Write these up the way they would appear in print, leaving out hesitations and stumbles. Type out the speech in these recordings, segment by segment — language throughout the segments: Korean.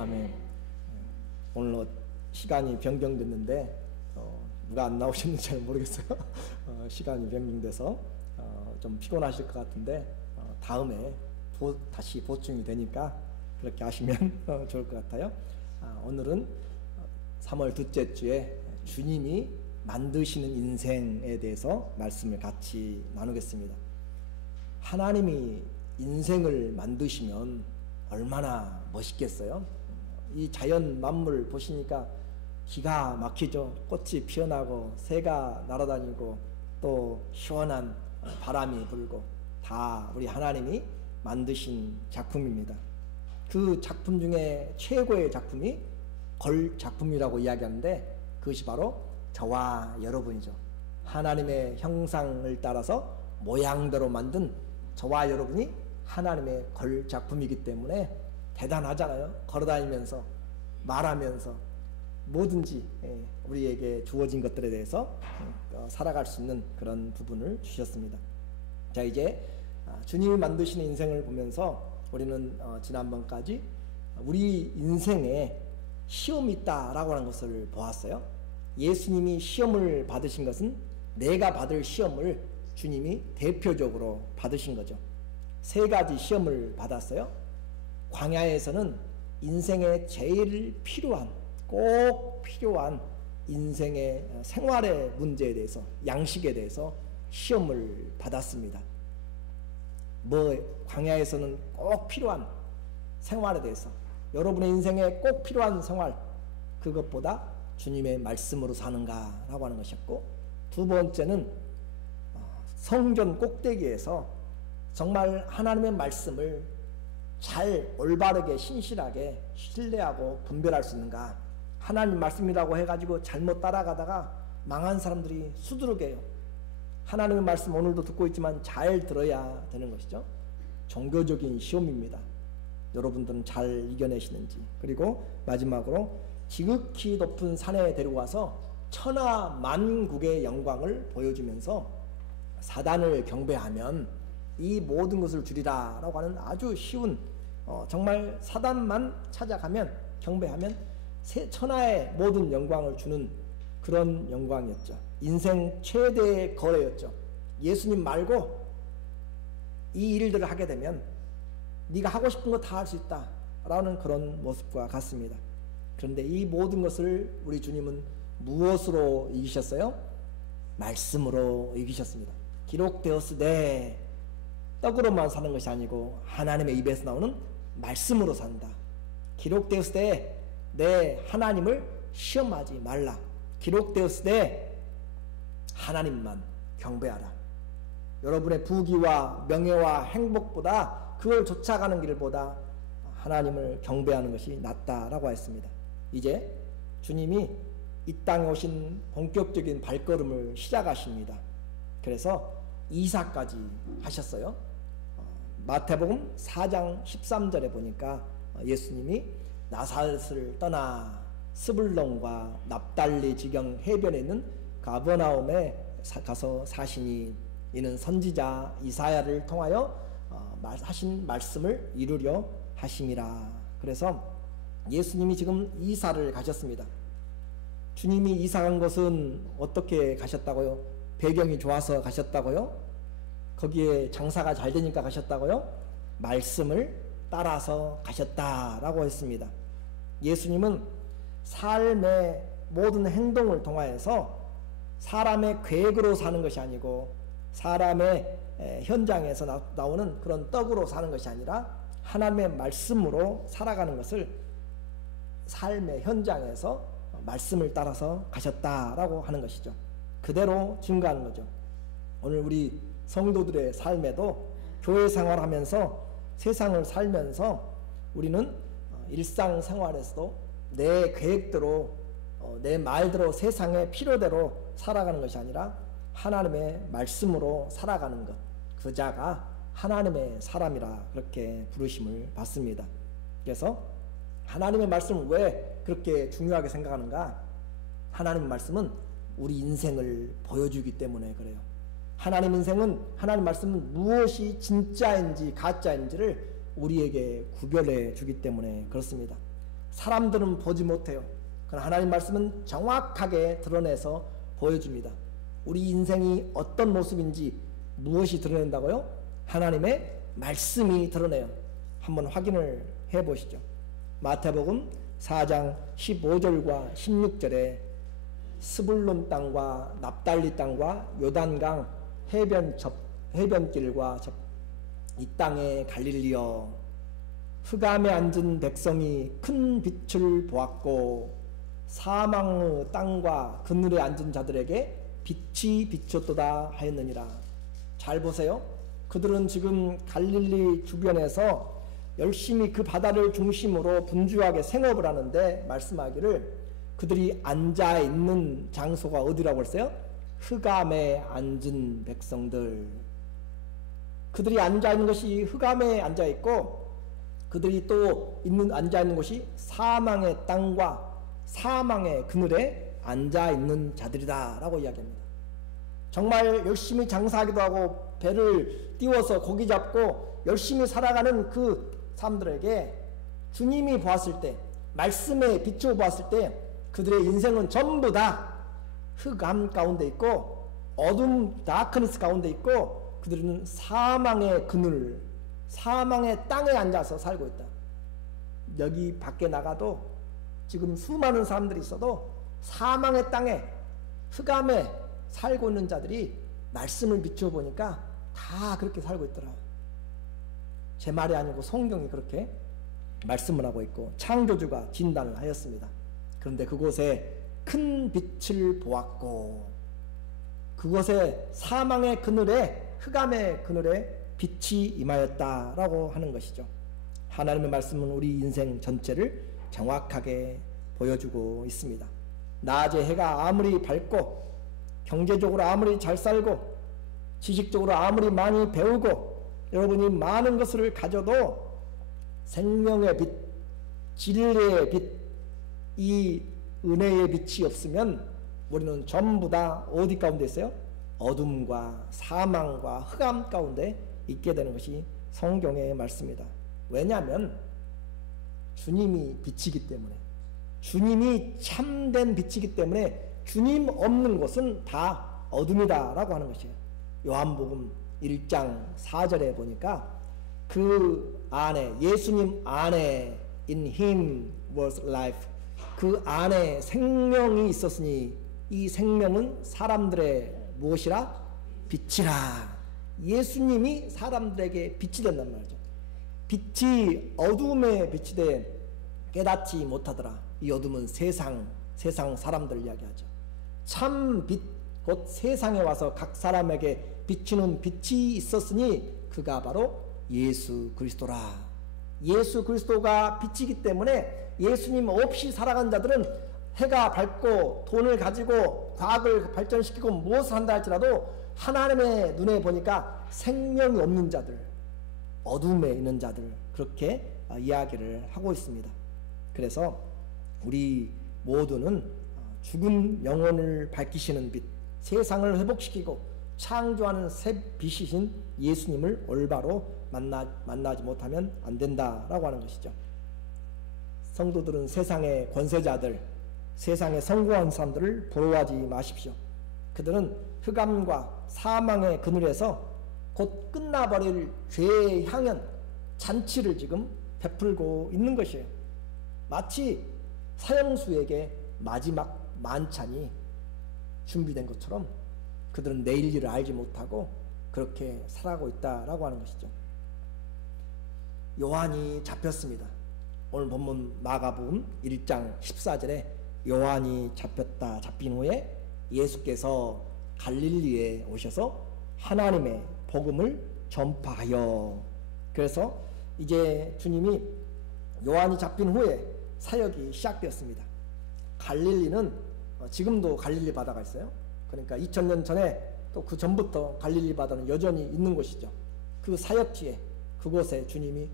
아멘. 오늘 시간이 변경됐는데 누가 안 나오셨는지 잘 모르겠어요. 시간이 변경돼서 좀 피곤하실 것 같은데 다음에 다시 보충이 되니까 그렇게 하시면 좋을 것 같아요. 오늘은 3월 둘째 주에 주님이 만드시는 인생에 대해서 말씀을 같이 나누겠습니다. 하나님이 인생을 만드시면 얼마나 멋있겠어요? 이 자연 만물 보시니까 기가 막히죠. 꽃이 피어나고 새가 날아다니고 또 시원한 바람이 불고 다 우리 하나님이 만드신 작품입니다. 그 작품 중에 최고의 작품이 걸 작품이라고 이야기하는데 그것이 바로 저와 여러분이죠. 하나님의 형상을 따라서 모양대로 만든 저와 여러분이 하나님의 걸 작품이기 때문에 대단하잖아요. 걸어다니면서 말하면서 뭐든지 우리에게 주어진 것들에 대해서 살아갈 수 있는 그런 부분을 주셨습니다. 자, 이제 주님이 만드시는 인생을 보면서 우리는 지난번까지 우리 인생에 시험이 있다라고 하는 것을 보았어요. 예수님이 시험을 받으신 것은 내가 받을 시험을 주님이 대표적으로 받으신 거죠. 세 가지 시험을 받았어요. 광야에서는 인생에 제일 필요한, 꼭 필요한 인생의 생활의 문제에 대해서, 양식에 대해서 시험을 받았습니다. 광야에서는 꼭 필요한 생활에 대해서, 여러분의 인생에 꼭 필요한 생활, 그것보다 주님의 말씀으로 사는가라고 하는 것이었고, 두 번째는 성전 꼭대기에서 정말 하나님의 말씀을 잘 올바르게 신실하게 신뢰하고 분별할 수 있는가. 하나님 말씀이라고 해가지고 잘못 따라가다가 망한 사람들이 수두룩해요. 하나님의 말씀 오늘도 듣고 있지만 잘 들어야 되는 것이죠. 종교적인 시험입니다. 여러분들은 잘 이겨내시는지. 그리고 마지막으로 지극히 높은 산에 데리고 와서 천하만국의 영광을 보여주면서 사단을 경배하면 이 모든 것을 주리라 라고 하는 아주 쉬운 정말 사단만 찾아가면 경배하면 천하의 모든 영광을 주는 그런 영광이었죠. 인생 최대의 거래였죠. 예수님 말고 이 일들을 하게 되면 네가 하고 싶은 거 다 할 수 있다 라는 그런 모습과 같습니다. 그런데 이 모든 것을 우리 주님은 무엇으로 이기셨어요? 말씀으로 이기셨습니다. 기록되었으되 떡으로만 사는 것이 아니고 하나님의 입에서 나오는 말씀으로 산다. 기록되었을 때 내 하나님을 시험하지 말라. 기록되었을 때 하나님만 경배하라. 여러분의 부귀와 명예와 행복보다 그걸 쫓아가는 길보다 하나님을 경배하는 것이 낫다라고 했습니다. 이제 주님이 이 땅에 오신 본격적인 발걸음을 시작하십니다. 그래서 이사까지 하셨어요. 마태복음 4장 13절에 보니까 예수님이 나사렛을 떠나 스불론과 납달리 지경 해변에 있는 가버나움에 가서 사시니 이는 선지자 이사야를 통하여 하신 말씀을 이루려 하심이라. 그래서 예수님이 지금 이사를 가셨습니다. 주님이 이사 간 것은 어떻게 가셨다고요? 배경이 좋아서 가셨다고요? 거기에 장사가 잘 되니까 가셨다고요? 말씀을 따라서 가셨다라고 했습니다. 예수님은 삶의 모든 행동을 통하여서 사람의 계획으로 사는 것이 아니고 사람의 현장에서 나오는 그런 떡으로 사는 것이 아니라 하나님의 말씀으로 살아가는 것을 삶의 현장에서 말씀을 따라서 가셨다라고 하는 것이죠. 그대로 증거하는 거죠. 오늘 우리 성도들의 삶에도 교회 생활하면서 세상을 살면서 우리는 일상생활에서도 내 계획대로 내 말대로 세상의 필요대로 살아가는 것이 아니라 하나님의 말씀으로 살아가는 것, 그 자가 하나님의 사람이라 그렇게 부르심을 받습니다. 그래서 하나님의 말씀을 왜 그렇게 중요하게 생각하는가? 하나님의 말씀은 우리 인생을 보여주기 때문에 그래요. 하나님 말씀은 무엇이 진짜인지 가짜인지를 우리에게 구별해 주기 때문에 그렇습니다. 사람들은 보지 못해요. 그러나 하나님 말씀은 정확하게 드러내서 보여줍니다. 우리 인생이 어떤 모습인지 무엇이 드러낸다고요? 하나님의 말씀이 드러내요. 한번 확인을 해보시죠. 마태복음 4장 15절과 16절에 스불론 땅과 납달리 땅과 요단강 해변길과 이 땅의 갈릴리여, 흑암에 앉은 백성이 큰 빛을 보았고 사망의 땅과 그늘에 앉은 자들에게 빛이 비쳤도다 하였느니라. 잘 보세요. 그들은 지금 갈릴리 주변에서 열심히 그 바다를 중심으로 분주하게 생업을 하는데, 말씀하기를 그들이 앉아있는 장소가 어디라고 했어요? 흑암에 앉은 백성들. 그들이 앉아있는 것이 흑암에 앉아있고, 그들이 또 앉아있는 곳이 사망의 땅과 사망의 그늘에 앉아있는 자들이다 라고 이야기합니다. 정말 열심히 장사하기도 하고 배를 띄워서 고기 잡고 열심히 살아가는 그 사람들에게 주님이 보았을 때, 말씀에 비추어 보았을 때 그들의 인생은 전부 다 흑암 가운데 있고 어둠, 다크니스 가운데 있고, 그들은 사망의 그늘, 사망의 땅에 앉아서 살고 있다. 여기 밖에 나가도 지금 수많은 사람들이 있어도 사망의 땅에, 흑암에 살고 있는 자들이 말씀을 비추어 보니까 다 그렇게 살고 있더라. 제 말이 아니고 성경이 그렇게 말씀을 하고 있고 창조주가 진단을 하였습니다. 그런데 그곳에 큰 빛을 보았고, 그곳에 사망의 그늘에, 흑암의 그늘에 빛이 임하였다라고 하는 것이죠. 하나님의 말씀은 우리 인생 전체를 정확하게 보여주고 있습니다. 낮에 해가 아무리 밝고 경제적으로 아무리 잘 살고 지식적으로 아무리 많이 배우고 여러분이 많은 것을 가져도 생명의 빛, 진리의 빛, 이 은혜의 빛이 없으면 우리는 전부 다 어디 가운데 있어요? 어둠과 사망과 흑암 가운데 있게 되는 것이 성경의 말씀이다. 왜냐하면 주님이 빛이기 때문에, 주님이 참된 빛이기 때문에 주님 없는 곳은 다 어둠이다 라고 하는 것이에요. 요한복음 1장 4절에 보니까 그 안에, 예수님 안에 in him was life, 그 안에 생명이 있었으니 이 생명은 사람들의 무엇이라? 빛이라. 예수님이 사람들에게 빛이 된단 말이죠. 빛이 어둠에 빛이 돼 깨닫지 못하더라. 이 어둠은 세상 사람들 이야기하죠. 참 빛, 곧 세상에 와서 각 사람에게 비추는 빛이 있었으니 그가 바로 예수 그리스도라. 예수 그리스도가 빛이기 때문에 예수님 없이 살아간 자들은 해가 밝고 돈을 가지고 과학을 발전시키고 무엇을 한다 할지라도 하나님의 눈에 보니까 생명이 없는 자들, 어둠에 있는 자들, 그렇게 이야기를 하고 있습니다. 그래서 우리 모두는 죽은 영혼을 밝히시는 빛, 세상을 회복시키고 창조하는 새 빛이신 예수님을 올바로 만나지 못하면 안 된다라고 하는 것이죠. 성도들은 세상의 권세자들, 세상에 성공한 사람들을 부러워하지 마십시오. 그들은 흑암과 사망의 그늘에서 곧 끝나버릴 죄의 향연, 잔치를 지금 베풀고 있는 것이에요. 마치 사형수에게 마지막 만찬이 준비된 것처럼 그들은 내일 일을 알지 못하고 그렇게 살아가고 있다라고 하는 것이죠. 요한이 잡혔습니다. 오늘 본문 마가복음 1장 14절에 요한이 잡힌 후에 예수께서 갈릴리에 오셔서 하나님의 복음을 전파하여, 그래서 이제 주님이 요한이 잡힌 후에 사역이 시작되었습니다. 갈릴리는 지금도 갈릴리 바다가 있어요. 그러니까 2000년 전에 또 그 전부터 갈릴리 바다는 여전히 있는 곳이죠. 그 사역지에, 그곳에 주님이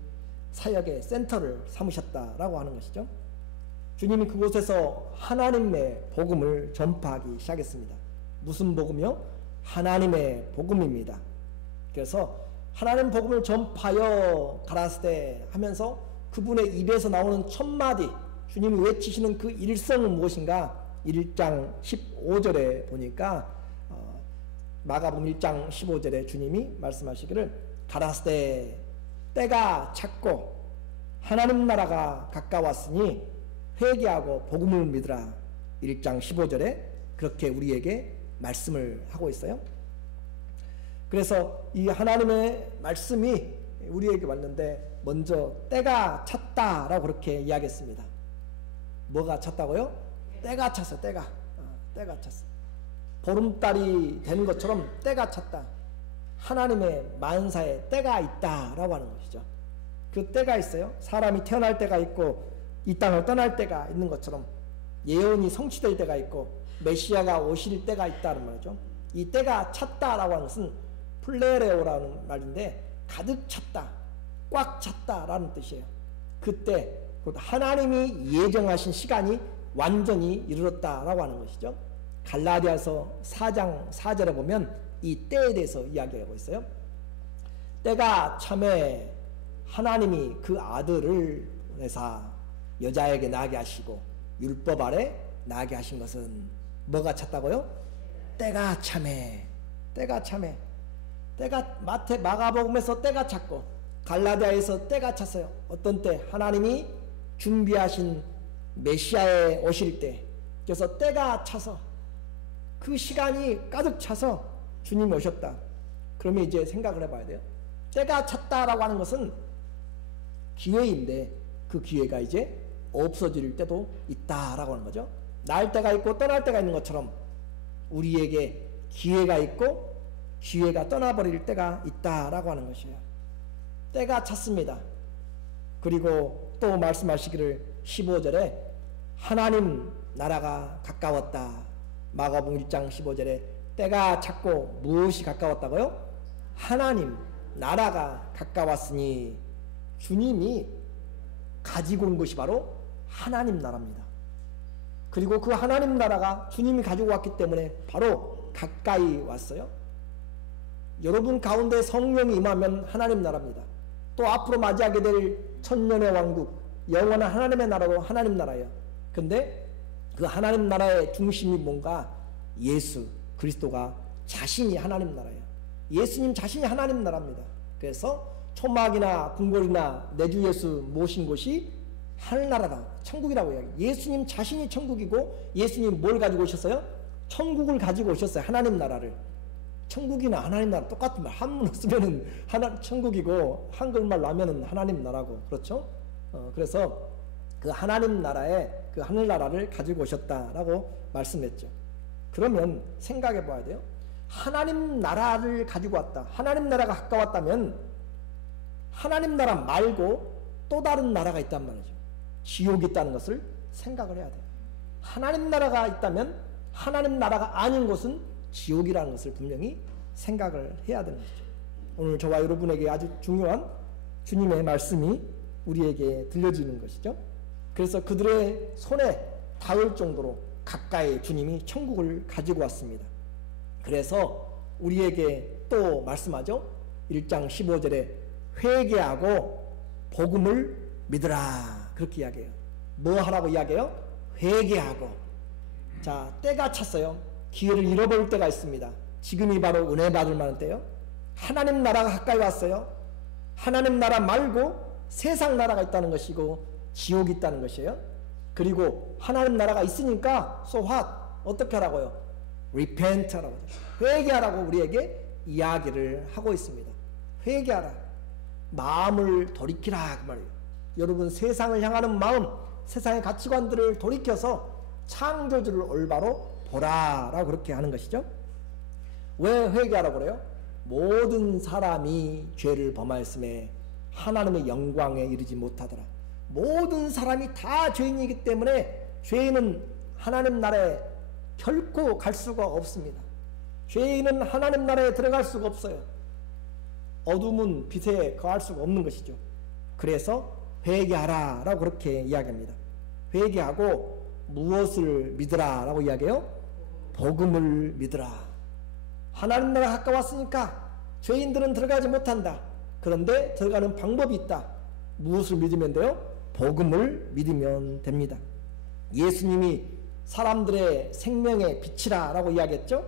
사역의 센터를 삼으셨다라고 하는 것이죠. 주님이 그곳에서 하나님의 복음을 전파하기 시작했습니다. 무슨 복음이요? 하나님의 복음입니다. 그래서 하나님 복음을 전파하여 가라사대 하면서 그분의 입에서 나오는 첫 마디, 주님이 외치시는 그 일성은 무엇인가? 1장 15절에 보니까 마가복음 1장 15절에 주님이 말씀하시기를 가라사대 때가 찼고 하나님 나라가 가까웠으니 회개하고 복음을 믿으라. 1장 15절에 그렇게 우리에게 말씀을 하고 있어요. 그래서 이 하나님의 말씀이 우리에게 왔는데 먼저 때가 찼다라고 그렇게 이야기했습니다. 뭐가 찼다고요? 때가 찼어. 때가 찼어. 보름달이 되는 것처럼 때가 찼다. 하나님의 만사에 때가 있다라고 하는 것이죠. 그 때가 있어요. 사람이 태어날 때가 있고 이 땅을 떠날 때가 있는 것처럼 예언이 성취될 때가 있고 메시아가 오실 때가 있다는 말이죠. 이 때가 찼다라고 하는 것은 플레레오라는 말인데 가득 찼다, 꽉 찼다라는 뜻이에요. 그때 하나님이 예정하신 시간이 완전히 이르렀다라고 하는 것이죠. 갈라디아서 4장 4절에 보면 이 때에 대해서 이야기하고 있어요. 때가 참에 하나님이 그 아들을 내사 여자에게 낳게 하시고 율법 아래 낳게 하신 것은 뭐가 찼다고요? 때가 참에. 때가 마가복음에서 때가 찼고 갈라디아에서 때가 찼어요. 어떤 때? 하나님이 준비하신 메시아에 오실 때. 그래서 때가 차서 그 시간이 가득 차서 주님이 오셨다. 그러면 이제 생각을 해봐야 돼요. 때가 찼다라고 하는 것은 기회인데 그 기회가 이제 없어질 때도 있다라고 하는 거죠. 날 때가 있고 떠날 때가 있는 것처럼 우리에게 기회가 있고 기회가 떠나버릴 때가 있다라고 하는 것이에요. 때가 찼습니다. 그리고 또 말씀하시기를 15절에 하나님 나라가 가까웠다. 마가복음 1장 15절에 때가 찼고 무엇이 가까웠다고요? 하나님 나라가 가까웠으니 주님이 가지고 온 것이 바로 하나님 나라입니다. 그리고 그 하나님 나라가 주님이 가지고 왔기 때문에 바로 가까이 왔어요. 여러분 가운데 성령이 임하면 하나님 나라입니다. 또 앞으로 맞이하게 될 천년의 왕국, 영원한 하나님의 나라도 하나님 나라예요. 근데 그 하나님 나라의 중심이 뭔가? 예수 그리스도가 자신이 하나님 나라예요. 예수님 자신이 하나님 나라입니다. 그래서 초막이나 궁궐이나 내 주 예수 모신 곳이 하늘나라다, 천국이라고 이야기해요. 예수님 자신이 천국이고 예수님 뭘 가지고 오셨어요? 천국을 가지고 오셨어요. 하나님 나라를. 천국이나 하나님 나라 똑같은 말. 한문으로 쓰면은 천국이고 한글말로 하면은 하나님 나라고. 그렇죠? 그래서 그 하나님 나라에 그 하늘나라를 가지고 오셨다라고 말씀했죠. 그러면 생각해 봐야 돼요. 하나님 나라를 가지고 왔다. 하나님 나라가 가까웠다면 하나님 나라 말고 또 다른 나라가 있단 말이죠. 지옥이 있다는 것을 생각을 해야 돼요. 하나님 나라가 있다면 하나님 나라가 아닌 곳은 지옥이라는 것을 분명히 생각을 해야 되는 것이죠. 오늘 저와 여러분에게 아주 중요한 주님의 말씀이 우리에게 들려지는 것이죠. 그래서 그들의 손에 닿을 정도로 가까이 주님이 천국을 가지고 왔습니다. 그래서 우리에게 또 말씀하죠. 1장 15절에 회개하고 복음을 믿으라 그렇게 이야기해요. 뭐 하라고 이야기해요? 회개하고. 자, 때가 찼어요. 기회를 잃어버릴 때가 있습니다. 지금이 바로 은혜 받을 만한 때요. 하나님 나라가 가까이 왔어요. 하나님 나라 말고 세상 나라가 있다는 것이고 지옥이 있다는 것이에요. 그리고 하나님 나라가 있으니까 so what? 어떻게 하라고요? repent 하라고. 회개하라고 우리에게 이야기를 하고 있습니다. 회개하라. 마음을 돌이키라 그 말이에요. 여러분 세상을 향하는 마음, 세상의 가치관들을 돌이켜서 창조주를 올바로 보라라고 그렇게 하는 것이죠. 왜 회개하라고 그래요? 모든 사람이 죄를 범하였음에 하나님의 영광에 이르지 못하더라. 모든 사람이 다 죄인이기 때문에 죄인은 하나님 나라에 결코 갈 수가 없습니다. 죄인은 하나님 나라에 들어갈 수가 없어요. 어둠은 빛에 거할 수가 없는 것이죠. 그래서 회개하라 라고 그렇게 이야기합니다. 회개하고 무엇을 믿으라 라고 이야기해요? 복음을 믿으라. 하나님 나라 가까웠으니까 죄인들은 들어가지 못한다. 그런데 들어가는 방법이 있다. 무엇을 믿으면 돼요? 복음을 믿으면 됩니다. 예수님이 사람들의 생명의 빛이라 라고 이야기했죠.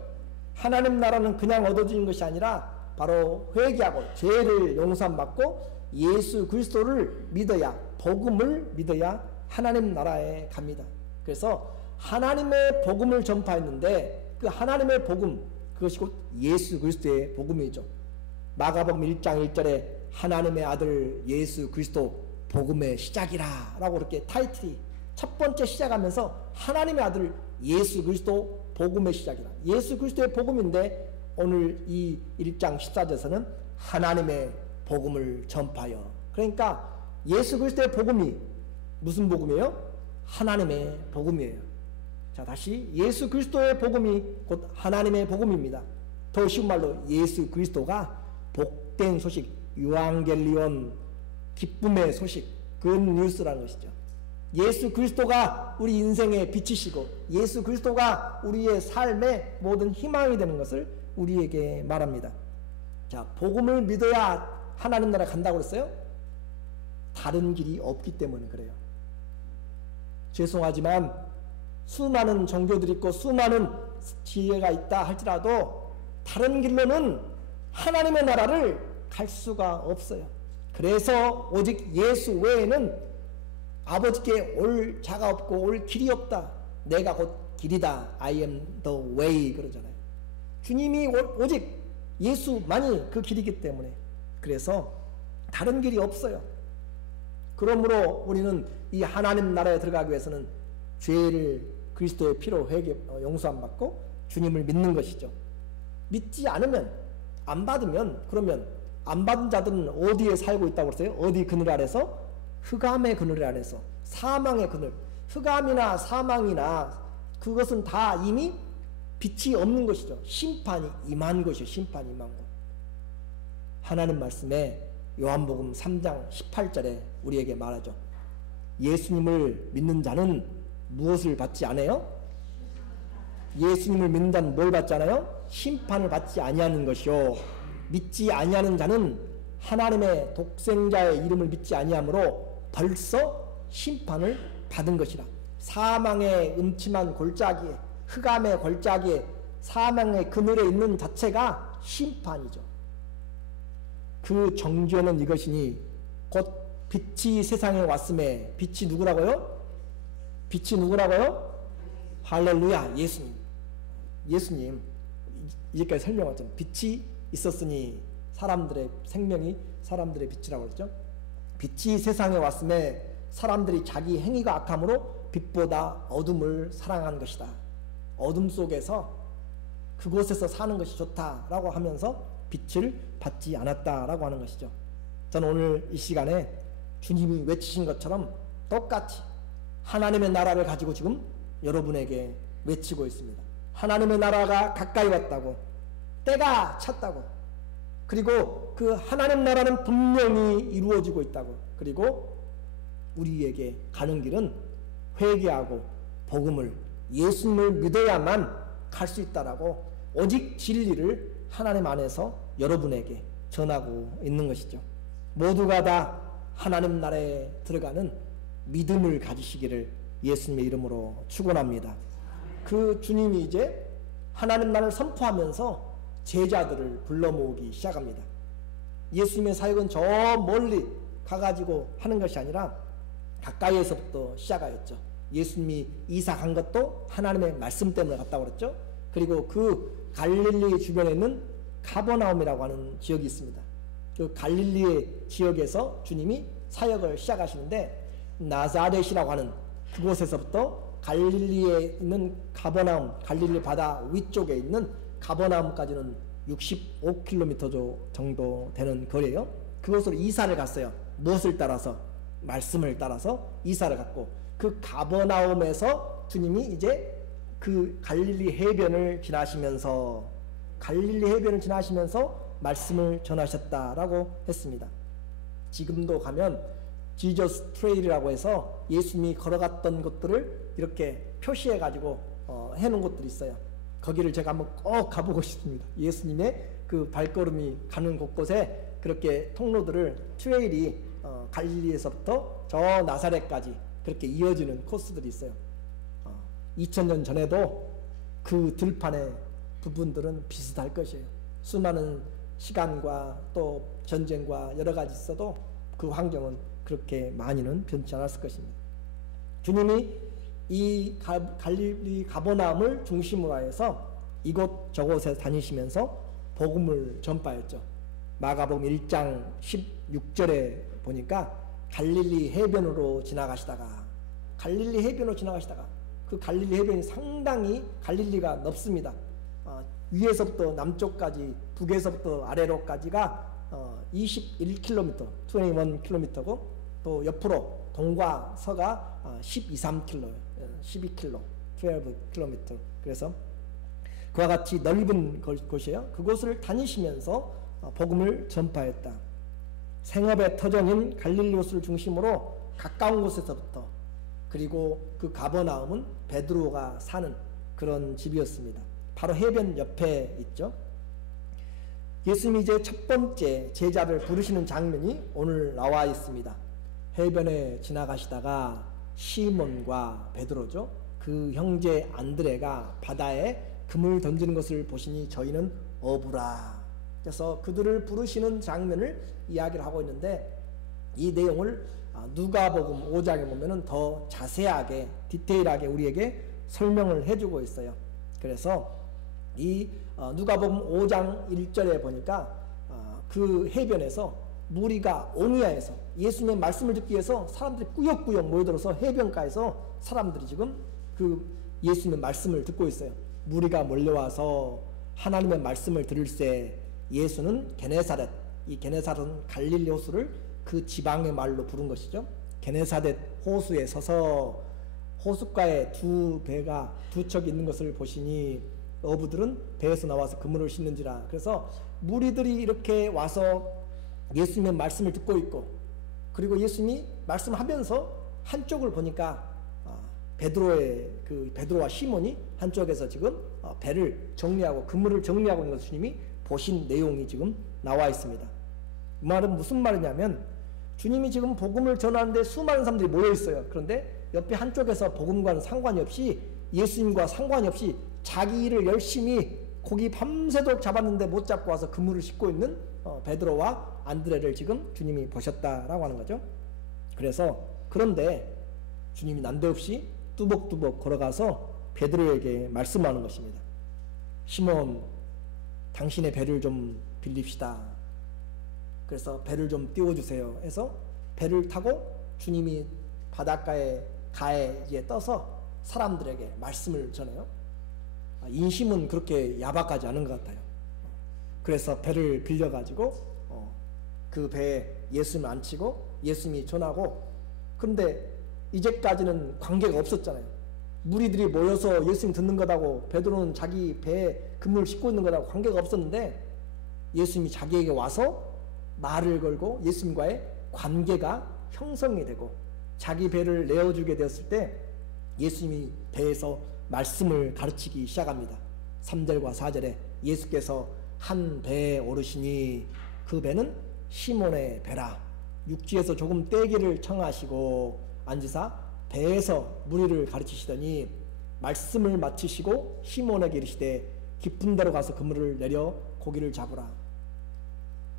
하나님 나라는 그냥 얻어지는 것이 아니라 바로 회개하고 죄를 용서받고 예수 그리스도를 믿어야, 복음을 믿어야 하나님 나라에 갑니다. 그래서 하나님의 복음을 전파했는데 그 하나님의 복음, 그것이 곧 예수 그리스도의 복음이죠. 마가복음 1장 1절에 하나님의 아들 예수 그리스도 복음의 시작이라 라고 이렇게 타이틀이 첫 번째 시작하면서 하나님의 아들 예수 그리스도 복음의 시작이라. 예수 그리스도의 복음인데 오늘 이 1장 14절에서는 하나님의 복음을 전파하여. 그러니까 예수 그리스도의 복음이 무슨 복음이에요? 하나님의 복음이에요. 자, 다시 예수 그리스도의 복음이 곧 하나님의 복음입니다. 더 쉬운 말로 예수 그리스도가 복된 소식, 유앙겔리온, 기쁨의 소식, 굿뉴스라는 것이죠. 예수 그리스도가 우리 인생의 빛이시고 예수 그리스도가 우리의 삶의 모든 희망이 되는 것을 우리에게 말합니다. 자, 복음을 믿어야 하나님 나라 간다고 그랬어요? 다른 길이 없기 때문에 그래요. 죄송하지만 수많은 종교들이 있고 수많은 지혜가 있다 할지라도 다른 길로는 하나님의 나라를 갈 수가 없어요. 그래서 오직 예수 외에는 아버지께 올 자가 없고 올 길이 없다. 내가 곧 길이다. I am the way 그러잖아요. 주님이 오직 예수만이 그 길이기 때문에 그래서 다른 길이 없어요. 그러므로 우리는 이 하나님 나라에 들어가기 위해서는 죄를 그리스도의 피로 용서함 받고 주님을 믿는 것이죠. 믿지 않으면, 안 받으면, 그러면 안 받은 자들은 어디에 살고 있다고 그랬어요? 어디 그늘 아래서? 흑암의 그늘 아래서, 사망의 그늘. 흑암이나 사망이나 그것은 다 이미 빛이 없는 것이죠. 심판이 임한 것이죠. 심판이 임한 것. 하나님 말씀에 요한복음 3장 18절에 우리에게 말하죠. 예수님을 믿는 자는 무엇을 받지 않아요? 예수님을 믿는 자는 뭘 받지 않아요? 심판을 받지 아니하는 것이요. 믿지 아니하는 자는 하나님의 독생자의 이름을 믿지 아니하므로 벌써 심판을 받은 것이라. 사망의 음침한 골짜기에, 흑암의 골짜기에, 사망의 그늘에 있는 자체가 심판이죠. 그 정죄는 이것이니 곧 빛이 세상에 왔음에. 빛이 누구라고요? 빛이 누구라고요? 할렐루야, 예수님. 예수님 이제까지 설명했잖아요. 빛이 있었으니 사람들의 생명이 사람들의 빛이라고 했죠. 빛이 세상에 왔음에 사람들이 자기 행위가 악함으로 빛보다 어둠을 사랑한 것이다. 어둠 속에서 그곳에서 사는 것이 좋다라고 하면서 빛을 받지 않았다라고 하는 것이죠. 저는 오늘 이 시간에 주님이 외치신 것처럼 똑같이 하나님의 나라를 가지고 지금 여러분에게 외치고 있습니다. 하나님의 나라가 가까이 왔다고, 때가 찼다고, 그리고 그 하나님 나라는 분명히 이루어지고 있다고, 그리고 우리에게 가는 길은 회개하고 복음을, 예수님을 믿어야만 갈 수 있다라고 오직 진리를 하나님 안에서 여러분에게 전하고 있는 것이죠. 모두가 다 하나님 나라에 들어가는 믿음을 가지시기를 예수님의 이름으로 축원합니다. 그 주님이 이제 하나님 나라를 선포하면서 제자들을 불러 모으기 시작합니다. 예수님의 사역은 저 멀리 가가지고 하는 것이 아니라 가까이에서부터 시작하였죠. 예수님이 이사 간 것도 하나님의 말씀 때문에 갔다고 그랬죠. 그리고 그 갈릴리 주변에 있는 가버나움이라고 하는 지역이 있습니다. 그 갈릴리의 지역에서 주님이 사역을 시작하시는데 나사렛이라고 하는 그곳에서부터 갈릴리에 있는 가버나움, 갈릴리 바다 위쪽에 있는 가버나움까지는 65km 정도 되는 거리예요. 그곳으로 이사를 갔어요. 무엇을 따라서? 말씀을 따라서 이사를 갔고, 그 가버나움에서 주님이 이제 그 갈릴리 해변을 지나시면서 말씀을 전하셨다라고 했습니다. 지금도 가면 지저스 트레일이라고 해서 예수님이 걸어갔던 곳들을 이렇게 표시해 가지고 해놓은 곳들이 있어요. 거기를 제가 한번 꼭 가보고 싶습니다. 예수님의 그 발걸음이 가는 곳곳에 그렇게 통로들을 트레일이 갈릴리에서부터 저 나사렛까지 그렇게 이어지는 코스들이 있어요. 2000년 전에도 그 들판의 부분들은 비슷할 것이에요. 수많은 시간과 또 전쟁과 여러 가지 있어도 그 환경은 그렇게 많이는 변치 않았을 것입니다. 주님이 이 갈릴리 가버나움을 중심으로 해서 이곳 저곳에 다니시면서 복음을 전파했죠. 마가복음 1장 16절에 보니까 갈릴리 해변으로 지나가시다가 그 갈릴리 해변이 상당히 갈릴리가 넓습니다. 위에서부터 남쪽까지 북에서부터 아래로까지가 21km, 21km고 또 옆으로 동과 서가 12km, 12km. 그래서 그와 같이 넓은 곳이에요. 그곳을 다니시면서 복음을 전파했다. 생업의 터전인 갈릴리오스를 중심으로 가까운 곳에서부터 그리고 그 가버나움은 베드로가 사는 그런 집이었습니다. 바로 해변 옆에 있죠. 예수님이 이제 첫 번째 제자를 부르시는 장면이 오늘 나와 있습니다. 해변에 지나가시다가 시몬과 베드로죠. 그 형제 안드레가 바다에 금을 던지는 것을 보시니 저희는 어부라. 그래서 그들을 부르시는 장면을 이야기를 하고 있는데 이 내용을 누가복음 5장에 보면은 더 자세하게 디테일하게 우리에게 설명을 해주고 있어요. 그래서 이 누가복음 5장 1절에 보니까 그 해변에서 무리가 오니아에서 예수님의 말씀을 듣기 위해서 사람들이 꾸역꾸역 모여들어서 해변가에서 사람들이 지금 그 예수님의 말씀을 듣고 있어요. 무리가 몰려와서 하나님의 말씀을 들을새 예수는 게네사렛, 이 게네사렛은 갈릴리 호수를 그 지방의 말로 부른 것이죠. 게네사렛 호수에 서서 호숫가에 두 배가 두 척 있는 것을 보시니 어부들은 배에서 나와서 그물을 씻는지라. 그래서 무리들이 이렇게 와서 예수님의 말씀을 듣고 있고 그리고 예수님이 말씀하면서 한쪽을 보니까 베드로와 시몬이 한쪽에서 지금 배를 정리하고 그물을 정리하고 있는 것을 주님이 보신 내용이 지금 나와 있습니다. 이 말은 무슨 말이냐면 주님이 지금 복음을 전하는데 수많은 사람들이 모여 있어요. 그런데 옆에 한쪽에서 복음과는 상관이 없이 예수님과 상관이 없이 자기 일을 열심히 고기 밤새도록 잡았는데 못 잡고 와서 그물을 싣고 있는 베드로와 안드레를 지금 주님이 보셨다라고 하는 거죠. 그래서 그런데 주님이 난데없이 뚜벅뚜벅 걸어가서 베드로에게 말씀하는 것입니다. 시몬, 당신의 배를 좀 빌립시다. 그래서 배를 좀 띄워주세요 해서 배를 타고 주님이 바닷가에 가에 떠서 사람들에게 말씀을 전해요. 인심은 그렇게 야박하지 않은 것 같아요. 그래서 배를 빌려가지고 그 배에 예수님을 앉히고 예수님이 전하고, 그런데 이제까지는 관계가 없었잖아요. 무리들이 모여서 예수님 듣는 거다고 베드로는 자기 배에 그물을 싣고 있는 거다고 관계가 없었는데 예수님이 자기에게 와서 말을 걸고 예수님과의 관계가 형성이 되고 자기 배를 내어주게 되었을 때 예수님이 배에서 말씀을 가르치기 시작합니다. 3절과 4절에 예수께서 한 배에 오르시니 그 배는 시몬의 배라. 육지에서 조금 떼기를 청하시고 앉으사 배에서 무리를 가르치시더니 말씀을 마치시고 시몬에게 이르시되 깊은 데로 가서 그물을 내려 고기를 잡으라.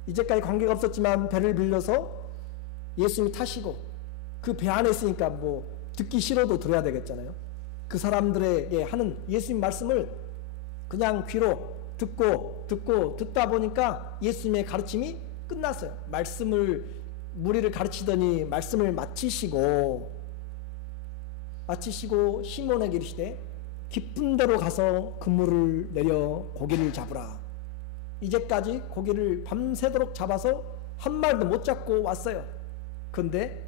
이제까지 관계가 없었지만 배를 빌려서 예수님이 타시고 그 배 안에 있으니까 뭐 듣기 싫어도 들어야 되겠잖아요. 그 사람들에게 하는 예수님 말씀을 그냥 귀로 듣다 보니까 예수님의 가르침이 끝났어요. 무리를 가르치더니 말씀을 마치시고 시몬에게 이르시되 깊은 데로 가서 그물을 내려 고기를 잡으라. 이제까지 고기를 밤새도록 잡아서 한 마리도 못 잡고 왔어요. 그런데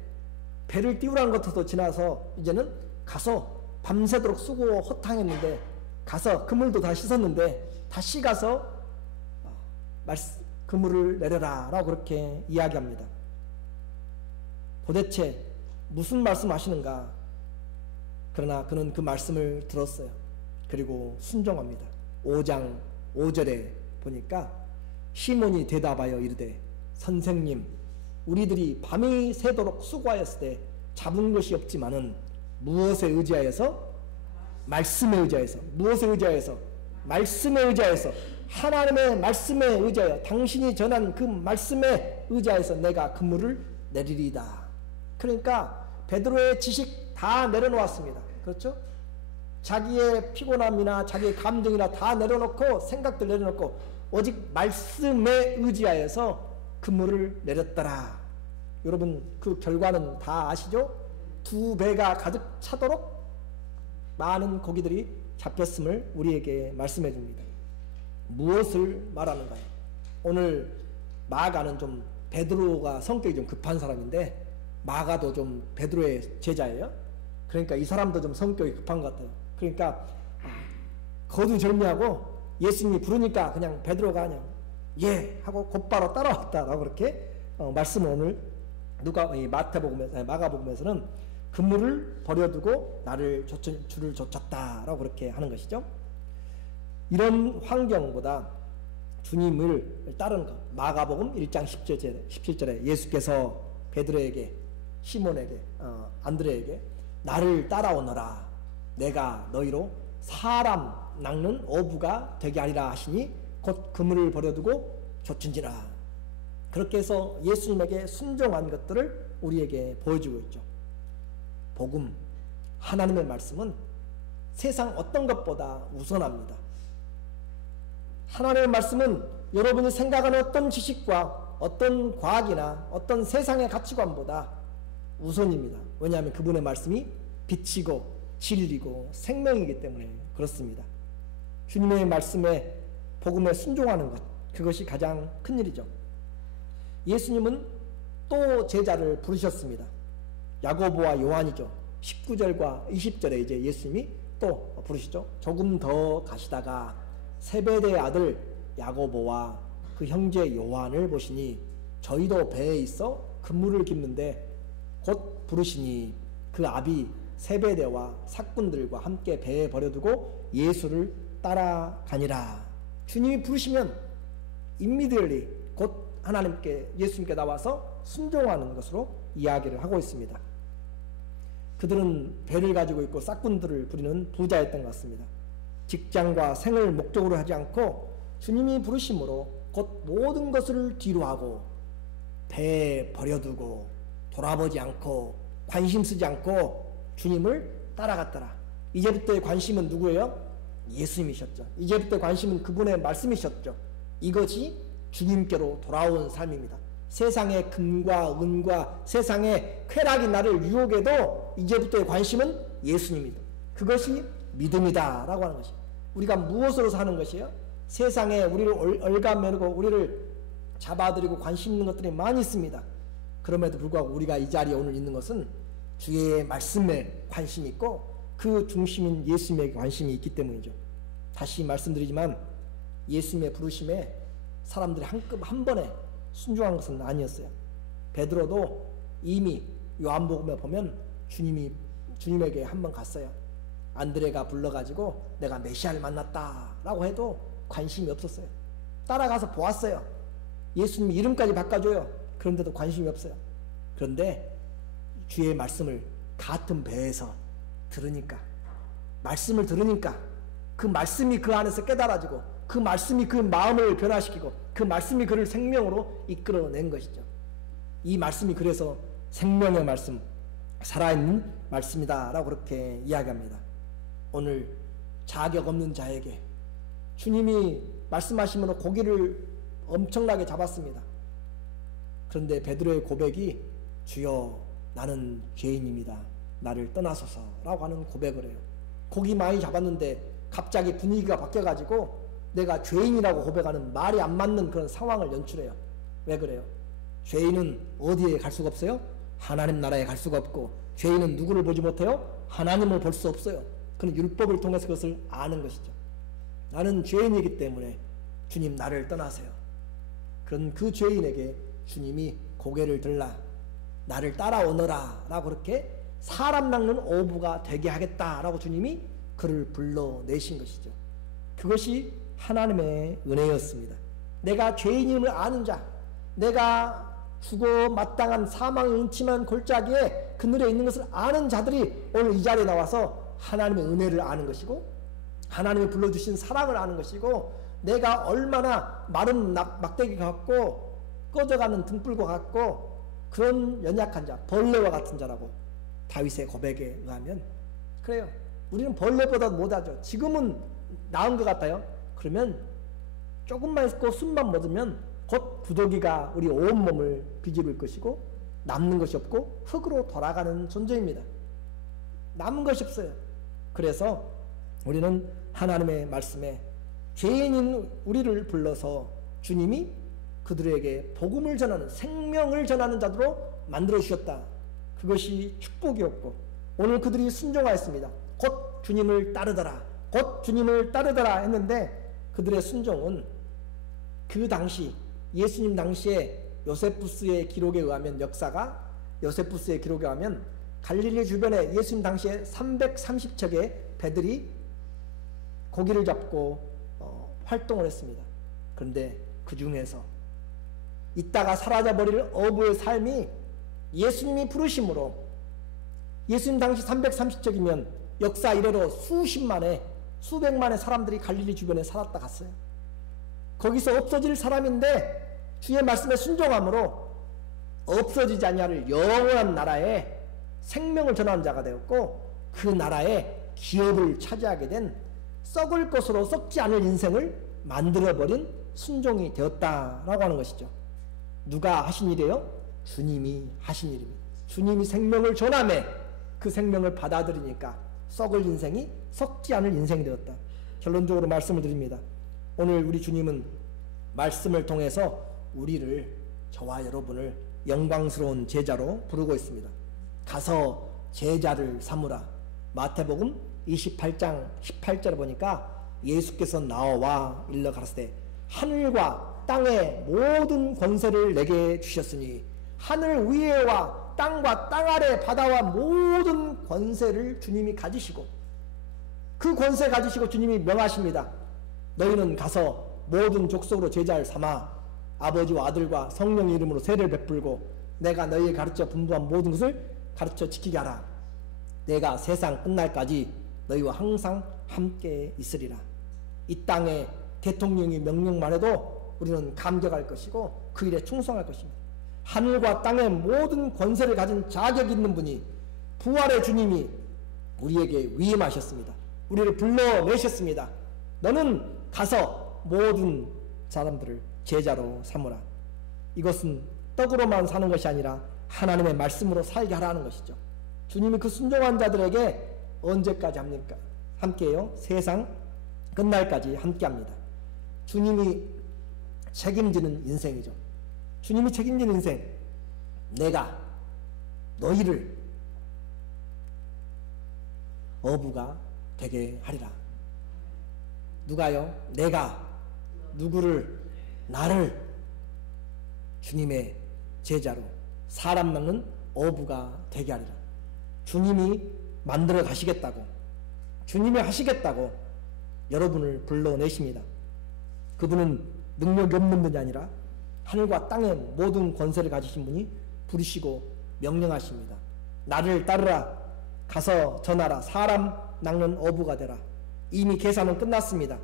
배를 띄우라는 것도 지나서 이제는 가서 밤새도록 쓰고 허탕했는데 가서 그물도 다 씻었는데 다시 가서 그물을 내려라 라고 그렇게 이야기합니다. 도대체 무슨 말씀 하시는가? 그러나 그는 그 말씀을 들었어요. 그리고 순종합니다. 5장 5절에 보니까 시몬이 대답하여 이르되 선생님 우리들이 밤이 새도록 수고하였을 때 잡은 것이 없지만은 무엇에 의지하여서? 말씀에 의지하여서. 무엇에 의지하여서? 말씀에 의지하여서. 하나님의 말씀에 의지하여 당신이 전한 그 말씀에 의지하여서 내가 그물을 내리리이다. 그러니까 베드로의 지식 다 내려놓았습니다. 그렇죠? 자기의 피곤함이나 자기의 감정이나 다 내려놓고 생각들 내려놓고 오직 말씀에 의지하여서 그물을 내렸더라. 여러분 그 결과는 다 아시죠? 2배가 가득 차도록 많은 고기들이 잡혔음을 우리에게 말씀해 줍니다. 무엇을 말하는가요? 오늘 마가는 좀 베드로가 성격이 좀 급한 사람인데 마가도 좀 베드로의 제자예요. 그러니까 이 사람도 좀 성격이 급한 것 같아요. 그러니까 거두절미하고 예수님이 부르니까 그냥 베드로가 그냥 예 하고 곧바로 따라왔다라고 그렇게 말씀을 오늘 마가복음에서는 그물을 버려두고 나를 주를 좇았다라고 그렇게 하는 것이죠. 이런 환경보다 주님을 따르는 것. 마가복음 1장 17절에 예수께서 베드로에게 시몬에게 안드레에게 나를 따라오너라 내가 너희로 사람 낚는 어부가 되게 하리라 하시니 곧 그물을 버려두고 좇은지라. 그렇게 해서 예수님에게 순종한 것들을 우리에게 보여주고 있죠. 복음, 하나님의 말씀은 세상 어떤 것보다 우선합니다. 하나님의 말씀은 여러분이 생각하는 어떤 지식과 어떤 과학이나 어떤 세상의 가치관보다 우선입니다. 왜냐하면 그분의 말씀이 빛이고 진리고 생명이기 때문에 그렇습니다. 주님의 말씀에 복음에 순종하는 것, 그것이 가장 큰 일이죠. 예수님은 또 제자를 부르셨습니다. 야고보와 요한이죠. 19절과 20절에 이제 예수님이 또 부르시죠. 조금 더 가시다가 세베대의 아들 야고보와 그 형제 요한을 보시니 저희도 배에 있어 그물을 깁는데 곧 부르시니 그 아비 세베대와 삭군들과 함께 배에 버려두고 예수를 따라가니라. 주님이 부르시면 immediately 곧 하나님께 예수님께 나와서 순종하는 것으로 이야기를 하고 있습니다. 그들은 배를 가지고 있고 싹군들을 부리는 부자였던 것 같습니다. 직장과 생을 목적으로 하지 않고 주님이 부르심으로 곧 모든 것을 뒤로하고 배에 버려두고 돌아보지 않고 관심 쓰지 않고 주님을 따라갔더라. 이제부터의 관심은 누구예요? 예수님이셨죠. 이제부터의 관심은 그분의 말씀이셨죠. 이것이 주님께로 돌아온 삶입니다. 세상의 금과 은과 세상의 쾌락이 나를 유혹해도 이제부터의 관심은 예수님입니다. 그것이 믿음이다 라고 하는 것이에요. 우리가 무엇으로 사는 것이에요? 세상에 우리를 얼감매고 우리를 잡아들이고 관심 있는 것들이 많이 있습니다. 그럼에도 불구하고 우리가 이 자리에 오늘 있는 것은 주의 말씀에 관심이 있고 그 중심인 예수님에게 관심이 있기 때문이죠. 다시 말씀드리지만 예수님의 부르심에 사람들이 한 번에 순종한 것은 아니었어요. 베드로도 이미 요한복음에 보면 주님에게 한 번 갔어요. 안드레가 불러가지고 내가 메시아를 만났다라고 해도 관심이 없었어요. 따라가서 보았어요. 예수님 이름까지 바꿔줘요. 그런데도 관심이 없어요. 그런데 주의 말씀을 같은 배에서 들으니까, 말씀을 들으니까 그 말씀이 그 안에서 깨달아지고 그 말씀이 그 마음을 변화시키고 그 말씀이 그를 생명으로 이끌어낸 것이죠. 이 말씀이 그래서 생명의 말씀, 살아있는 말씀이다 라고 그렇게 이야기합니다. 오늘 자격 없는 자에게 주님이 말씀하시므로 고기를 엄청나게 잡았습니다. 그런데 베드로의 고백이 주여 나는 죄인입니다. 나를 떠나소서 라고 하는 고백을 해요. 고기 많이 잡았는데 갑자기 분위기가 바뀌어가지고 내가 죄인이라고 고백하는 말이 안 맞는 그런 상황을 연출해요. 왜 그래요? 죄인은 어디에 갈 수가 없어요? 하나님 나라에 갈 수가 없고 죄인은 누구를 보지 못해요? 하나님을 볼 수 없어요. 그는 율법을 통해서 그것을 아는 것이죠. 나는 죄인이기 때문에 주님 나를 떠나세요. 그런 그 죄인에게 주님이 고개를 들라 나를 따라오너라 라고 그렇게 사람 낚는 어부가 되게 하겠다라고 주님이 그를 불러내신 것이죠. 그것이 하나님의 은혜였습니다. 내가 죄인임을 아는 자, 내가 죽어 마땅한 사망의 음침한 골짜기에 그늘에 있는 것을 아는 자들이 오늘 이 자리에 나와서 하나님의 은혜를 아는 것이고 하나님이 불러주신 사랑을 아는 것이고 내가 얼마나 마른 막대기 같고 꺼져가는 등불과 같고 그런 연약한 자, 벌레와 같은 자라고 다윗의 고백에 의하면 그래요. 우리는 벌레보다 못하죠. 지금은 나은 것 같아요. 그러면 조금만 있고 숨만 멎으면 곧 부더기가 우리 온몸을 비집을 것이고 남는 것이 없고 흙으로 돌아가는 존재입니다. 남은 것이 없어요. 그래서 우리는 하나님의 말씀에 죄인인 우리를 불러서 주님이 그들에게 복음을 전하는 생명을 전하는 자들로 만들어 주셨다. 그것이 축복이었고 오늘 그들이 순종하였습니다. 곧 주님을 따르더라. 곧 주님을 따르더라 했는데 그들의 순종은 그 당시 예수님 당시에 요세푸스의 기록에 의하면 역사가 요세푸스의 기록에 의하면 갈릴리 주변에 예수님 당시에 330척의 배들이 고기를 잡고 활동을 했습니다. 그런데 그 중에서 있다가 사라져버릴 어부의 삶이 예수님이 부르심으로 예수님 당시 330척이면 역사 이래로 수십만의 수백만의 사람들이 갈릴리 주변에 살았다 갔어요. 거기서 없어질 사람인데 주의 말씀에 순종함으로 없어지지 아니할 영원한 나라에 생명을 전하는 자가 되었고 그 나라에 기업을 차지하게 된 썩을 것으로 썩지 않을 인생을 만들어버린 순종이 되었다라고 하는 것이죠. 누가 하신 일이에요? 주님이 하신 일입니다. 주님이 생명을 전함에 그 생명을 받아들이니까 썩을 인생이 썩지 않을 인생이 되었다. 결론적으로 말씀을 드립니다. 오늘 우리 주님은 말씀을 통해서 우리를 저와 여러분을 영광스러운 제자로 부르고 있습니다. 가서 제자를 삼으라. 마태복음 28장 18절에 보니까 예수께서 나와 일러 가라사대 하늘과 땅의 모든 권세를 내게 주셨으니 하늘 위에와 땅과 땅 아래 바다와 모든 권세를 주님이 가지시고 그 권세 가지시고 주님이 명하십니다. 너희는 가서 모든 족속으로 제자를 삼아 아버지와 아들과 성령의 이름으로 세례를 베풀고 내가 너희에게 가르쳐 분부한 모든 것을 가르쳐 지키게 하라. 내가 세상 끝날까지 너희와 항상 함께 있으리라. 이 땅에 대통령이 명령만 해도 우리는 감격할 것이고 그 일에 충성할 것입니다. 하늘과 땅의 모든 권세를 가진 자격 있는 분이 부활의 주님이 우리에게 위임하셨습니다. 우리를 불러내셨습니다. 너는 가서 모든 사람들을 제자로 삼으라. 이것은 떡으로만 사는 것이 아니라 하나님의 말씀으로 살게 하라는 것이죠. 주님이 그 순종한 자들에게 언제까지 합니까? 함께요. 세상 끝날까지 함께합니다. 주님이 책임지는 인생이죠. 주님이 책임지는 인생. 내가 너희를 어부가 되게 하리라. 누가요? 내가 누구를? 나를 주님의 제자로 사람 먹는 어부가 되게 하리라. 주님이 만들어 가시겠다고 주님이 하시겠다고 여러분을 불러내십니다. 그분은 능력이 없는 분이 아니라 하늘과 땅의 모든 권세를 가지신 분이 부르시고 명령하십니다. 나를 따르라. 가서 전하라. 사람 낚는 어부가 되라. 이미 계산은 끝났습니다.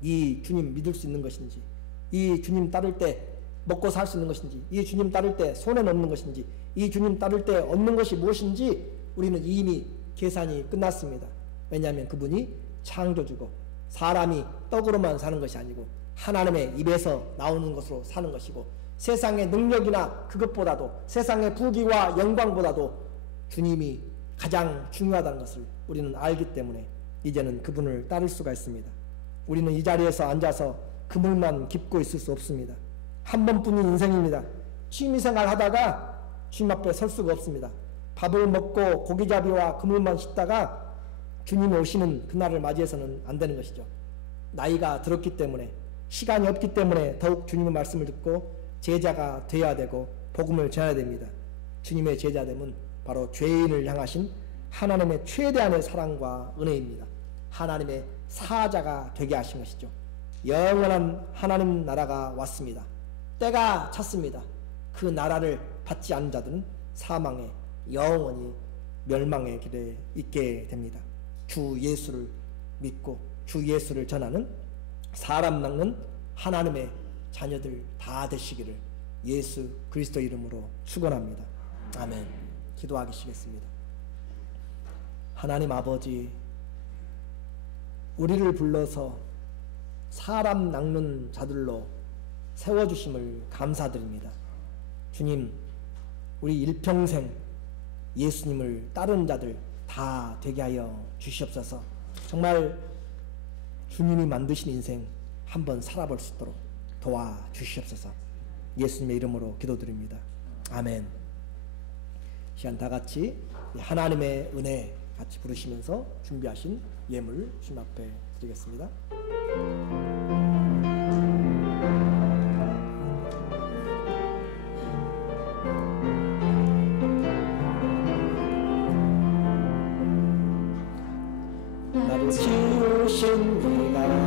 이 주님 믿을 수 있는 것인지, 이 주님 따를 때 먹고 살 수 있는 것인지, 이 주님 따를 때 손해 넣는 것인지, 이 주님 따를 때 얻는 것이 무엇인지 우리는 이미 계산이 끝났습니다. 왜냐하면 그분이 창조주고 사람이 떡으로만 사는 것이 아니고 하나님의 입에서 나오는 것으로 사는 것이고 세상의 능력이나 그것보다도 세상의 부귀와 영광보다도 주님이 가장 중요하다는 것을 우리는 알기 때문에 이제는 그분을 따를 수가 있습니다. 우리는 이 자리에서 앉아서 그물만 깁고 있을 수 없습니다. 한 번뿐인 인생입니다. 취미생활 하다가 주님 앞에 설 수가 없습니다. 밥을 먹고 고기잡이와 그물만 씻다가 주님이 오시는 그날을 맞이해서는 안 되는 것이죠. 나이가 들었기 때문에 시간이 없기 때문에 더욱 주님의 말씀을 듣고 제자가 되어야 되고 복음을 전해야 됩니다. 주님의 제자됨은 바로 죄인을 향하신 하나님의 최대한의 사랑과 은혜입니다. 하나님의 사자가 되게 하신 것이죠. 영원한 하나님 나라가 왔습니다. 때가 찼습니다. 그 나라를 받지 않은 자들은 사망에 영원히 멸망의 길에 있게 됩니다. 주 예수를 믿고 주 예수를 전하는 사람 낚는 하나님의 자녀들 다 되시기를 예수 그리스도 이름으로 축원합니다. 아멘. 기도하시겠습니다. 하나님 아버지, 우리를 불러서 사람 낚는 자들로 세워주심을 감사드립니다. 주님, 우리 일평생 예수님을 따르는 자들 다 되게 하여 주시옵소서. 정말 주님이 만드신 인생 한번 살아볼 수 있도록 도와주시옵소서. 예수님의 이름으로 기도드립니다. 아멘. 시간 다 같이 하나님의 은혜 같이 부르시면서 준비하신 예물 주님 앞에 드리겠습니다. 나를 지으신 이가